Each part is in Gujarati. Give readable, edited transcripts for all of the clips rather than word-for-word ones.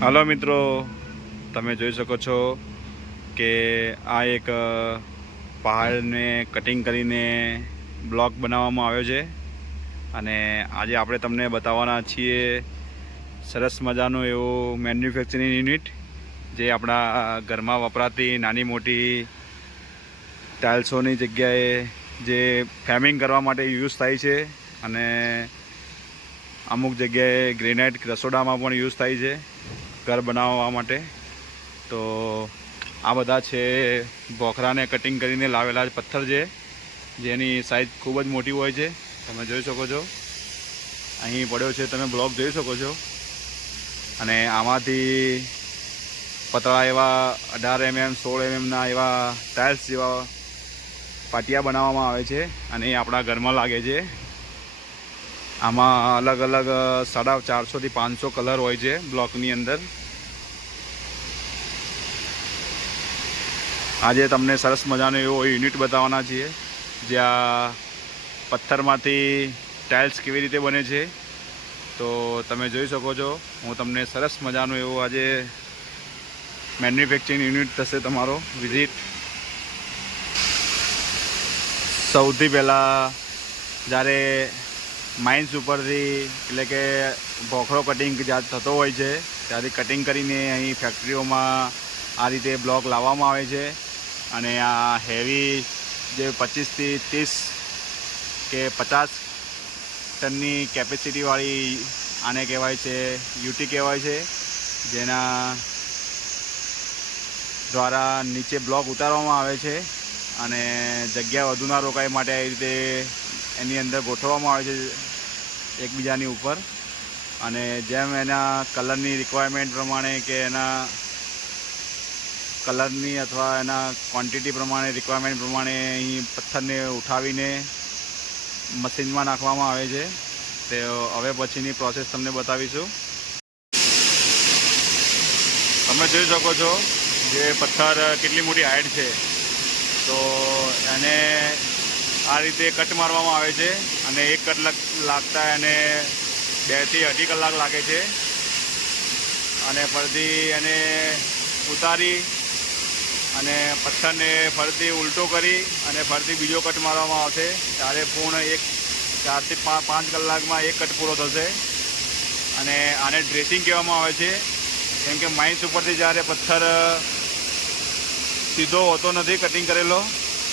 હાલો મિત્રો, તમે જોઈ શકો છો કે આ એક પહાડને કટિંગ કરીને બ્લોક બનાવવામાં આવ્યો છે. અને આજે આપણે તમને બતાવવાના છીએ સરસ મજાનું એવું મેન્યુફેક્ચરિંગ યુનિટ, જે આપણા ઘરમાં વપરાતી નાની મોટી ટાઇલ્સોની જગ્યાએ જે ફ્રેમિંગ કરવા માટે યુઝ થાય છે. અને અમુક જગ્યાએ ગ્રેનાઇટ રસોડામાં પણ યુઝ થાય છે ઘર બનાવવા માટે. તો આ બધા છે ભોખરાને કટિંગ કરીને લાવેલા પથ્થર છે, જેની સાઇઝ ખૂબ જ મોટી હોય છે. તમે જોઈ શકો છો, અહીં પડ્યો છે, તમે બ્લોક જોઈ શકો છો. અને આમાંથી પતળા એવા 18 mm 16 mmના એવા ટાઇલ્સ જેવા પાટિયા બનાવવામાં આવે છે, અને એ આપણા ઘરમાં લાગે છે. આમાં અલગ અલગ 450 થી 500 કલર હોય છે બ્લોકની અંદર. આજે તમને સરસ મજાનો એવો યુનિટ બતાવવાના છીએ, જ્યાં પથ્થરમાંથી ટાઇલ્સ કેવી રીતે બને છે. તો તમે જોઈ શકો છો, હું તમને સરસ મજાનું એવું આજે મેન્યુફેક્ચરિંગ યુનિટ થશે તમારો વિઝિટ. સૌથી પહેલાં જ્યારે માઇન્સ ઉપરથી, એટલે કે ભોખરો કટિંગ જ્યાં થતો હોય છે, ત્યાંથી કટિંગ કરીને અહીં ફેક્ટરીઓમાં આ રીતે બ્લોક લાવવામાં આવે છે. અને આ હેવી જે 25 થી 30 કે 50 ટનની કેપેસિટીવાળી આને કહેવાય છે યુટી કહેવાય છે, જેના દ્વારા નીચે બ્લોક ઉતારવામાં આવે છે. અને જગ્યા વધુ ના રોકાય માટે આ રીતે એની અંદર ગોઠવવામાં આવે છે એકબીજાની ઉપર. અને જેમ એના કલરની રિક્વાયરમેન્ટ પ્રમાણે કે એના કલરની અથવા એના ક્વોન્ટિટી પ્રમાણે, રિક્વાયરમેન્ટ પ્રમાણે અહીં પથ્થરને ઉઠાવીને મશીનમાં નાખવામાં આવે છે. તે હવે પછીની પ્રોસેસ તમને બતાવીશું. તમે જોઈ શકો છો જે પથ્થર કેટલી મોટી હાઈટ છે. તો એને આ રીતે કટ મારવામાં આવે છે, અને એક કલાક લાગતા એને 2 થી 2.5 કલાક લાગે છે. અને ફરીથી એને ઉતારી અને પથ્થરને ફરીથી ઉલટો કરી અને ફરીથી બીજો કટ મારવામાં આવશે, ત્યારે પૂર્ણ 4 થી 5 કલાકમાં એક કટ પૂરો થશે. અને આને ડ્રેસિંગ કહેવામાં આવે છે, કેમ કે માઇન્સ ઉપરથી જ્યારે પથ્થર સીધો હોતો નથી કટિંગ કરેલો,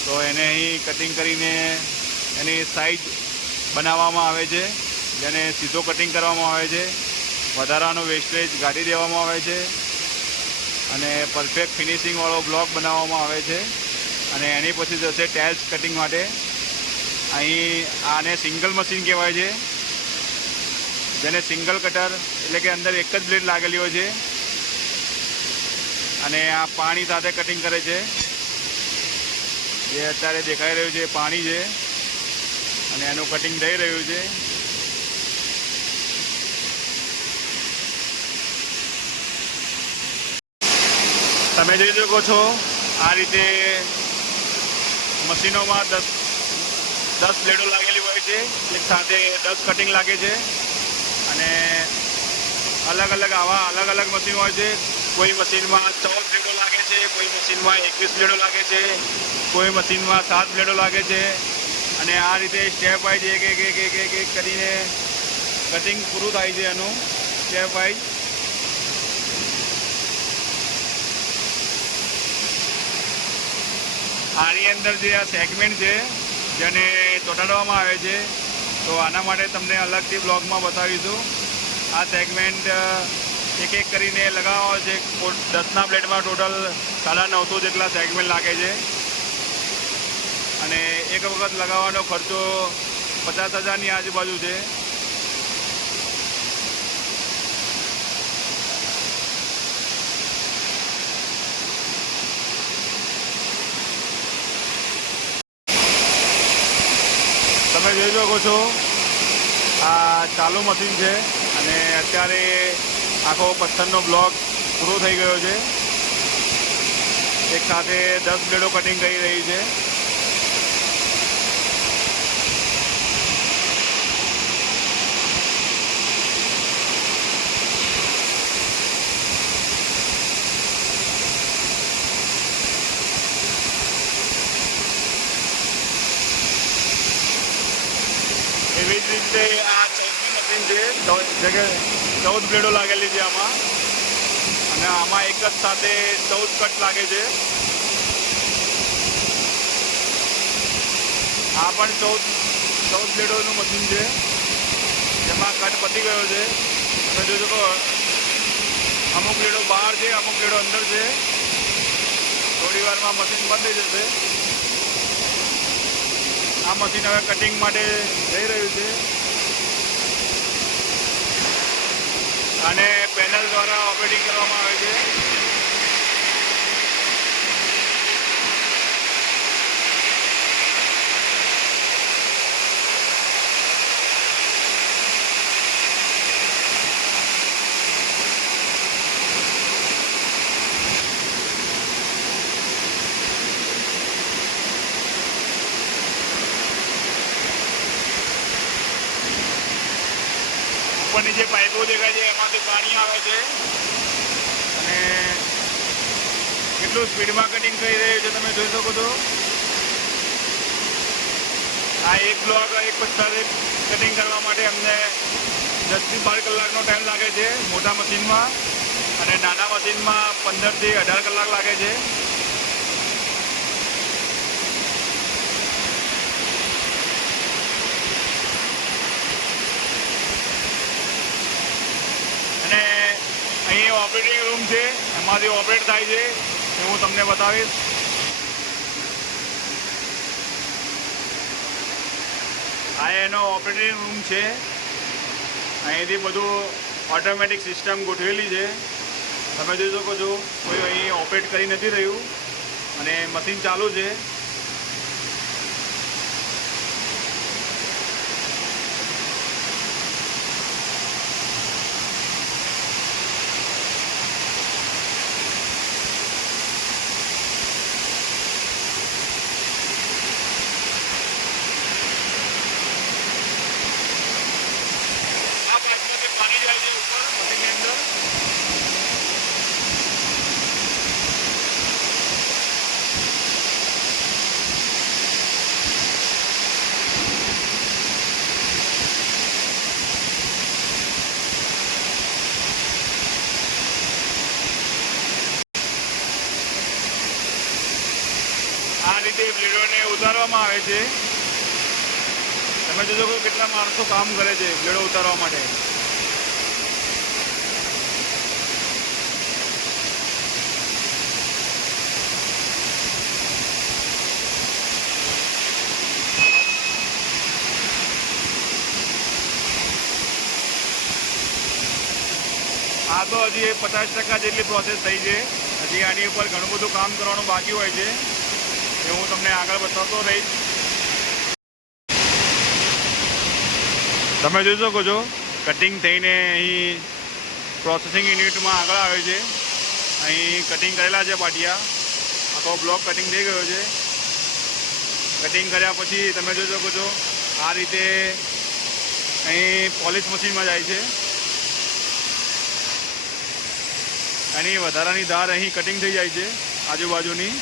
તો એને અહીં કટિંગ કરીને એની સાઇઝ બનાવવામાં આવે છે, જેને સીધો કટિંગ કરવામાં આવે છે. વધારાનો વેસ્ટેજ કાઢી દેવામાં આવે છે અને પરફેક્ટ ફિનિશિંગવાળો બ્લોક બનાવવામાં આવે છે. અને એની પછી જશે ટાઇલ્સ કટિંગ માટે. અહીં આને સિંગલ મશીન કહેવાય છે, જેને સિંગલ કટર, એટલે કે અંદર એક જ બ્લેડ લાગેલી હોય છે, અને આ પાણી સાથે કટિંગ કરે છે. જે અત્યારે દેખાઈ રહ્યું છે પાણી છે, અને એનું કટિંગ થઈ રહ્યું છે. તમે જોઈ શકો છો, આ રીતે મશીનોમાં 10 બ્લેડો લાગેલી હોય છે, એક સાથે 10 કટિંગ લાગે છે. અને અલગ અલગ મશીન હોય છે. કોઈ મશીનમાં 14 બ્લેડો લાગે છે, કોઈ મશીનમાં 21 બ્લેડો લાગે છે, કોઈ મશીનમાં 7 બ્લેડો લાગે છે. અને આ રીતે સ્ટેપ વાઇઝ એક કરીને કટિંગ પૂરું થાય છે એનું, સ્ટેપ વાઇઝ. આની અંદર જે આ સેગમેન્ટ છે, જેને ચોંટાડવામાં આવે છે, તો આના માટે તમને અલગથી બ્લોગમાં બતાવીશું. આ સેગમેન્ટ એક કરીને લગાવવા છે. 10ના બ્લેડમાં ટોટલ 950 જેટલા સેગમેન્ટ લાગે છે. અને એક વખત લગાવવાનો ખર્ચો 50,000ની આજુબાજુ છે. તમે જોઈ શકો છો, આ ચાલુ મશીન છે, અને અત્યારે આખો પથ્થરનો બ્લોક પૂરો થઈ ગયો છે. એક સાથે 10 બ્લેડો કટિંગ કરી રહી છે. રીતે આ 14મી મશીન છે, જે કે 14 બ્લેડો લાગેલી છે આમાં, અને આમાં એક જ સાથે 14 કટ લાગે છે. આ પણ 14 બ્લેડોનું મશીન છે, જેમાં કટ પતી ગયો છે. તમે જોજો તો અમુક બ્લેડો બહાર છે, અમુક બ્લેડો અંદર છે. થોડી વારમાં મશીન બંધ થઈ જશે. આ મશીન હવે કટિંગ માટે જઈ રહ્યું છે, અને પેનલ દ્વારા ઓપરેટિંગ કરવામાં આવે છે. ઉપરની જે પાઇપો દેખાય છે એમાંથી પાણી આવે છે, અને કેટલું સ્પીડમાં કટિંગ થઈ રહ્યું છે તમે જોઈ શકો છો. આ એક બ્લોક એક પથ્થર કટિંગ કરવા માટે અમને 10 થી 12 કલાકનો ટાઈમ લાગે છે મોટા મશીનમાં, અને નાના મશીનમાં 15 થી 18 કલાક લાગે છે. અને અહીં ઓપરેટિંગ રૂમ છે, એમાંથી ઓપરેટ થાય છે એ હું તમને બતાવીશ. આ એનો ઓપરેટિંગ રૂમ છે. અહીંથી બધું ઓટોમેટિક સિસ્ટમ ગોઠવેલી છે. તમે જોઈ શકો છો કોઈ અહીં ઓપરેટ કરી નથી રહ્યું, અને મશીન ચાલુ છે. પાણી જાય છે ઉપર મશીનની અંદર. આ રીતે બ્લેડોને ઉતારવામાં આવે છે. તમે જોજો કે કેટલા માણસો કામ કરે છે બ્લેડો ઉતારવા માટે. આ તો હજી 50% જેટલી પ્રોસેસ થઈ છે. હજી આની ઉપર ઘણું બધું કામ કરવાનું બાકી હોય છે, એ હું તમને આગળ બતાવતો રહીશ. તમે જોઈ શકો છો કટિંગ થઈને અહીં પ્રોસેસિંગ યુનિટમાં આગળ આવે છે. અહીં કટિંગ કરેલા છે પાટિયા, આખો બ્લોક કટિંગ થઈ ગયો છે. કટિંગ કર્યા પછી તમે જોઈ શકો છો આ રીતે અહીં પોલિશ મશીનમાં જાય છે. એની વધારાની ધાર અહીં કટિંગ થઈ જાય છે આજુબાજુની.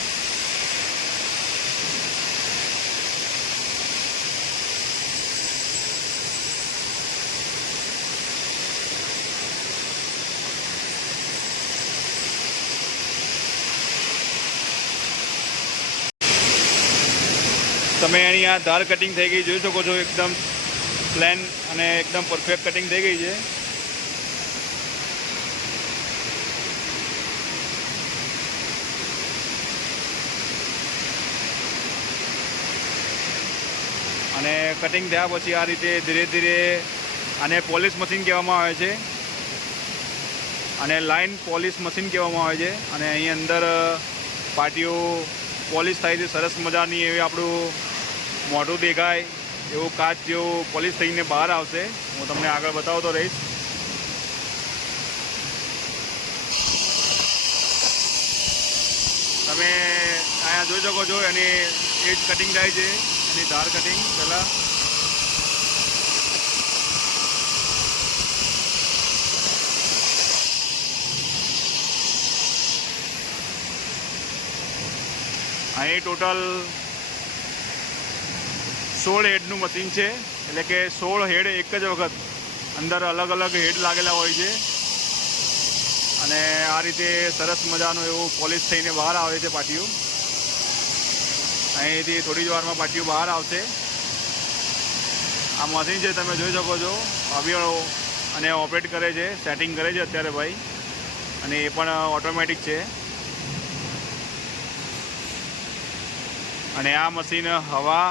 તમે એની આ ધાર કટિંગ થઈ ગઈ જોઈ શકો છો, એકદમ પ્લેન અને એકદમ પરફેક્ટ કટિંગ થઈ ગઈ છે. અને કટિંગ થયા પછી આ રીતે ધીરે ધીરે આને પોલિશ મશીન કહેવામાં આવે છે, અને લાઇન પોલિશ મશીન કહેવામાં આવે છે. અને અહીં અંદર પાટીઓ પોલિશ થાય છે સરસ મજાની. એવી આપણું મોઢું દેખાય એવું કાચ જેવું પોલિશ થઈને બહાર આવશે. હું તમને આગળ બતાવતો રહીશ. તમે અહીંયા જોઈ શકો છો એની એજ કટિંગ થાય છે, એની ધાર કટિંગ પહેલાં. અહીં ટોટલ 16 હેડનું મશીન છે, એટલે કે 16 હેડ એક જ વખત અંદર અલગ અલગ હેડ લાગેલા હોય છે અને આ રીતે સરસ મજાનું એવું પોલિશ થઈને બહાર આવે છે પાટિયું. અહીંથી થોડી જ વારમાં પાટિયું બહાર આવશે. આ મશીન છે તમે જોઈ શકો છો, ભાભીઓ અને ઓપરેટ કરે છે, સેટિંગ કરે છે અત્યારે ભાઈ, અને એ પણ ઓટોમેટિક છે. અને આ મશીન હવા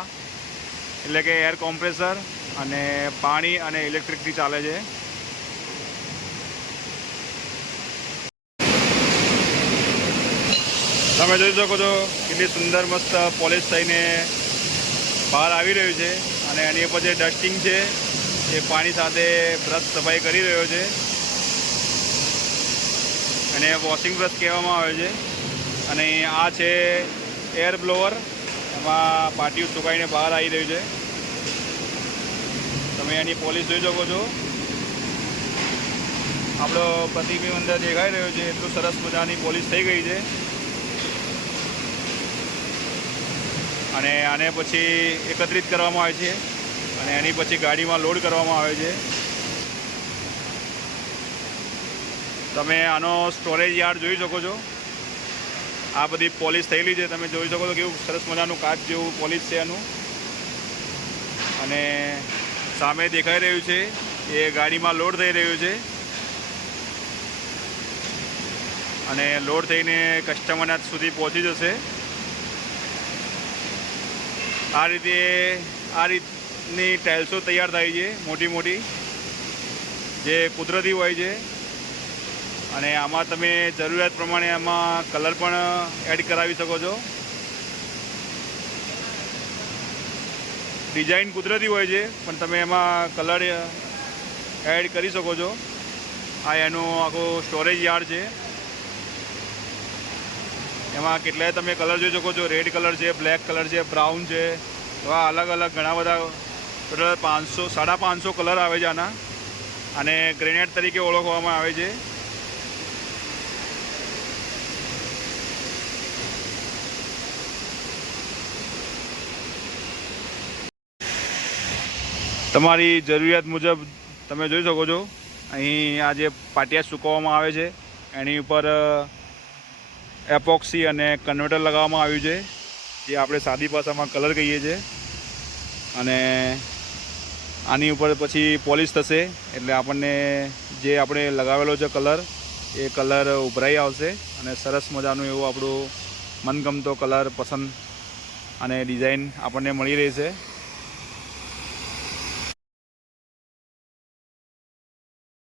એટલે કે એર કોમ્પ્રેસર અને પાણી અને ઇલેક્ટ્રિકથી ચાલે છે. તમે જોઈ શકો છો કેટલી સુંદર મસ્ત પોલિશ થઈને બહાર આવી રહ્યું છે. અને એની ઉપર જે ડસ્ટિંગ છે એ પાણી સાથે બ્રશ સફાઈ કરી રહ્યો છે, અને વોશિંગ બ્રશ કહેવામાં આવે છે. અને આ છે એર બ્લોવર, એમાં પાટિયું સુકાઈને બહાર આવી રહ્યું છે. તમે એની પોલિશ જોઈ શકો છો, આપણો પ્રતિબિંબ અંદર દેખાઈ રહ્યો છે. એટલું સરસ મજાની પોલિશ થઈ ગઈ છે. અને આને પછી એકત્રિત કરવામાં આવે છે અને એની પછી ગાડીમાં લોડ કરવામાં આવે છે. તમે આનો સ્ટોરેજ યાર્ડ જોઈ શકો છો. આ બધી પોલિશ થયેલી છે, તમે જોઈ શકો છો કેવું સરસ મજાનું કાચ જેવું પોલિશ છે એનું. અને સામે દેખાઈ રહ્યું છે એ ગાડીમાં લોડ થઈ રહ્યું છે, અને લોડ થઈને કસ્ટમરના સુધી પહોંચી જશે. આ રીતની ટાઇલ્સો તૈયાર થાય છે, મોટી મોટી, જે કુદરતી હોય છે. અને આમાં તમે જરૂરિયાત પ્રમાણે આમાં કલર પણ એડ કરાવી શકો છો. ડિઝાઇન કુદરતી હોય છે પણ તમે એમાં કલર એડ કરી શકો છો. આ એનું આખું સ્ટોરેજ યાર્ડ છે. એમાં કેટલાય તમે કલર જોઈ શકો છો. રેડ કલર છે, બ્લેક કલર છે, બ્રાઉન છે, એવા અલગ અલગ ઘણા બધા ટોટલ 500-550 કલર આવે છે આના. અને ગ્રેનાઇટ તરીકે ઓળખવામાં આવે છે. તમારી જરૂરિયાત મુજબ તમે જોઈ શકો છો. અહીં આ જે પાટિયા સૂકવવામાં આવે છે એની ઉપર એપોક્સી અને કન્વર્ટર લગાવવામાં આવ્યું છે, જે આપણે સાદી ભાષામાં કલર કહીએ છીએ. અને આની ઉપર પછી પોલિશ થશે એટલે આપણને જે આપણે લગાવેલો છે કલર, એ કલર ઉભરાઈ આવશે અને સરસ મજાનું એવું આપણું મનગમતો કલર પસંદ અને ડિઝાઇન આપણને મળી રહેશે.